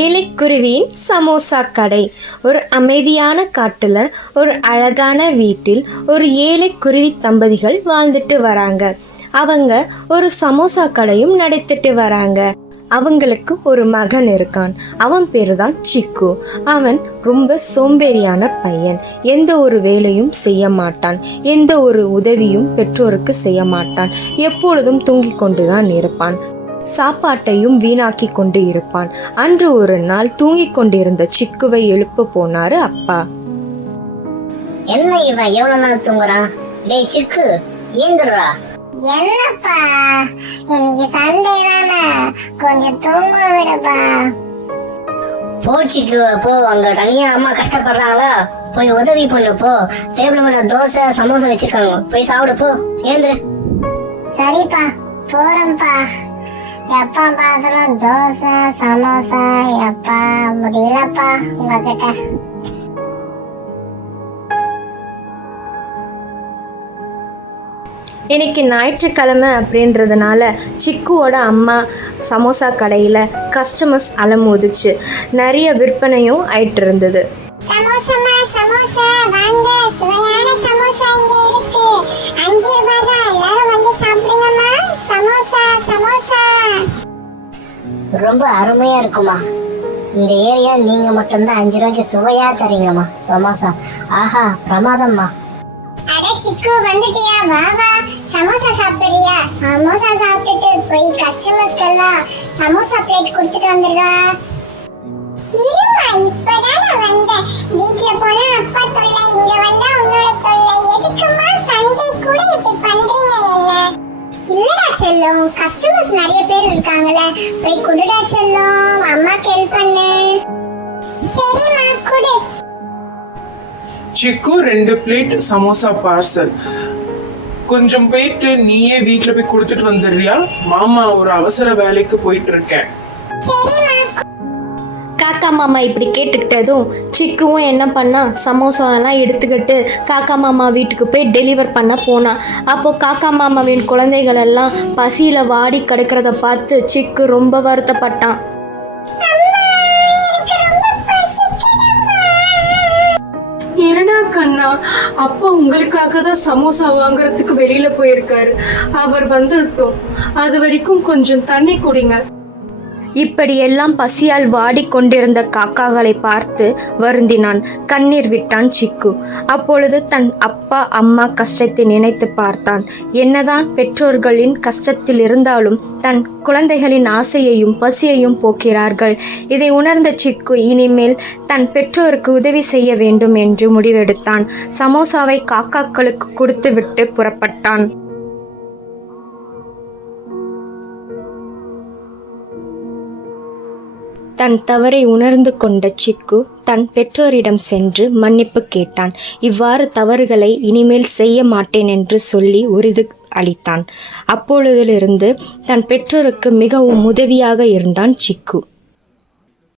ஏழைக்குருவியின் சமோசா கடை. ஒரு அமைதியான காட்டுல ஒரு அழகான வீட்டில் ஒரு ஏழைக்குருவி தம்பதிகள் வாழ்ந்துட்டு வராங்க. அவங்க ஒரு சமோசா கடையும் நடத்திட்டு வராங்க. அவங்களுக்கு ஒரு மகன் இருக்கான். அவன் பேரு தான் சிக்கு. அவன் ரொம்ப சோம்பேறியான பையன். எந்த ஒரு வேலையும் செய்ய மாட்டான். எந்த ஒரு உதவியும் பெற்றோருக்கு செய்ய மாட்டான். எப்பொழுதும் தூங்கிக் கொண்டுதான் இருப்பான். சாப்பாட்டையும் வீணாக்கி கொண்டு இருப்பான். அன்று ஒரு நாள் தூங்கிக் கொண்டிருந்த சிக்குவை எழுப்ப போனாரு அப்பா. என்ன இவன் எவ்வளவு நாள் தூங்குறான்? டேய் சிக்கு, ஏந்துடுறா. என்னப்பா, இன்னைக்கு சண்டே தானே, கொஞ்சம் தூங்க விடுப்பா. போ சிக்கு போ, அங்க தனியா அம்மா கஷ்டப்படுறாங்களா, போய் உதவி பண்ணு போ. டேபிள் மேல தோசை சமோசா வச்சிருக்காங்க, போய் சாப்பிடு போ. ஏந்துரு. சரிப்பா, போறேன்ப்பா. எப்பா பார்த்தாலும் தோசை சமோசா, எப்பா முடியலப்பா உங்ககிட்ட. இன்னைக்கு ஞாயிற்றுக்கிழமை அப்படின்றதுனால சிக்குவோட அம்மா சமோசா கடையில் கஸ்டமர்ஸ் அலமோதிச்சு. நிறைய விற்பனையும் ஆயிட்டு இருந்தது. சமோசா சமோசா வாங்க, சுவையான சமோசா இங்க இருக்கு. 5 ரூபாய் தான், எல்லாரும் வந்து சாப்பிடுங்கம்மா. சமோசா சமோசா ரொம்ப அருமையா இருக்குமா. இந்த ஏரியா நீங்க மட்டும்தான் 5 ரூபாய்க்கு சுவையா தரீங்கம்மா சமோசா. ஆஹா, பிரமாதம்மா. அட சிக்கு, வந்துட்டியா? வா வா, சமோசா சாப்பிடுறியா? சமோசா சாப்பிட்டுட்டு போய் கஸ்டமர்ஸ்க்கெல்லாம் சமோசா பிளேட் கொடுத்துட்டு வந்துடுறா. இருமா, இப்பதானே வந்தேன். வீட்டுல போனா அப்பா தொல்லை, இங்க வந்தா உன்னோட தொல்லை. எதுக்குமா சண்டே கூட இப்படி பண்றீங்க என்ன? இல்லடா செல்லம், கஸ்டமர்ஸ் நிறைய பேர் இருக்காங்கல்ல, போய் குடுடா செல்லம், அம்மாக்கு ஹெல்ப் பண்ணு. சரிம்மா, குடு. சிக்கு 2 பிளேட் சமோசா பார்சல். கொஞ்சம் போயிட்டு நீயே வீட்டுல போய் கொடுத்துட்டு வந்துடுறியா? மாமா ஒரு அவசர வேலைக்கு போயிட்டு இருக்கேன். காக்கா மாமா இப்படி கேட்டுக்கிட்டதும் சிக்குவும் என்ன பண்ணா, சமோசாவெல்லாம் எடுத்துக்கிட்டு காக்கா மாமா வீட்டுக்கு போய் டெலிவர் பண்ண போனான். அப்போ காக்கா மாமாவின் குழந்தைகள் எல்லாம் பசியில வாடி கிடக்கிறத பார்த்து சிக்கு ரொம்ப வருத்தப்பட்டான். என்னடா கண்ணா, அப்பா உங்களுக்காக தான் சமோசா வாங்குறதுக்கு வெளியில போயிருக்காரு. அவர் வந்துட்டோம், அது வரைக்கும் கொஞ்சம் தண்ணி குடிங்க. இப்படியெல்லாம் பசியால் வாடிக்கொண்டிருந்த காக்காகளை பார்த்து வருந்தினான். கண்ணீர் விட்டான் சிக்கு. அப்பொழுது தன் அப்பா அம்மா கஷ்டத்தை நினைத்து பார்த்தான். என்னதான் பெற்றோர்களின் கஷ்டத்தில் இருந்தாலும் தன் குழந்தைகளின் ஆசையையும் பசியையும் போக்கிறார்கள். இதை உணர்ந்த சிக்கு இனிமேல் தன் பெற்றோருக்கு உதவி செய்ய வேண்டும் என்று முடிவெடுத்தான். சமோசாவை காக்காக்களுக்கு கொடுத்துவிட்டு புறப்பட்டான். தன் தவறை உணர்ந்து கொண்ட சிக்கு தன் பெற்றோரிடம் சென்று மன்னிப்பு கேட்டான். இவ்வாறு தவறுகளை இனிமேல் செய்ய மாட்டேன் என்று சொல்லி உறுதி அளித்தான். அப்பொழுதிலிருந்து தன் பெற்றோருக்கு மிகவும் உதவியாக இருந்தான் சிக்கு.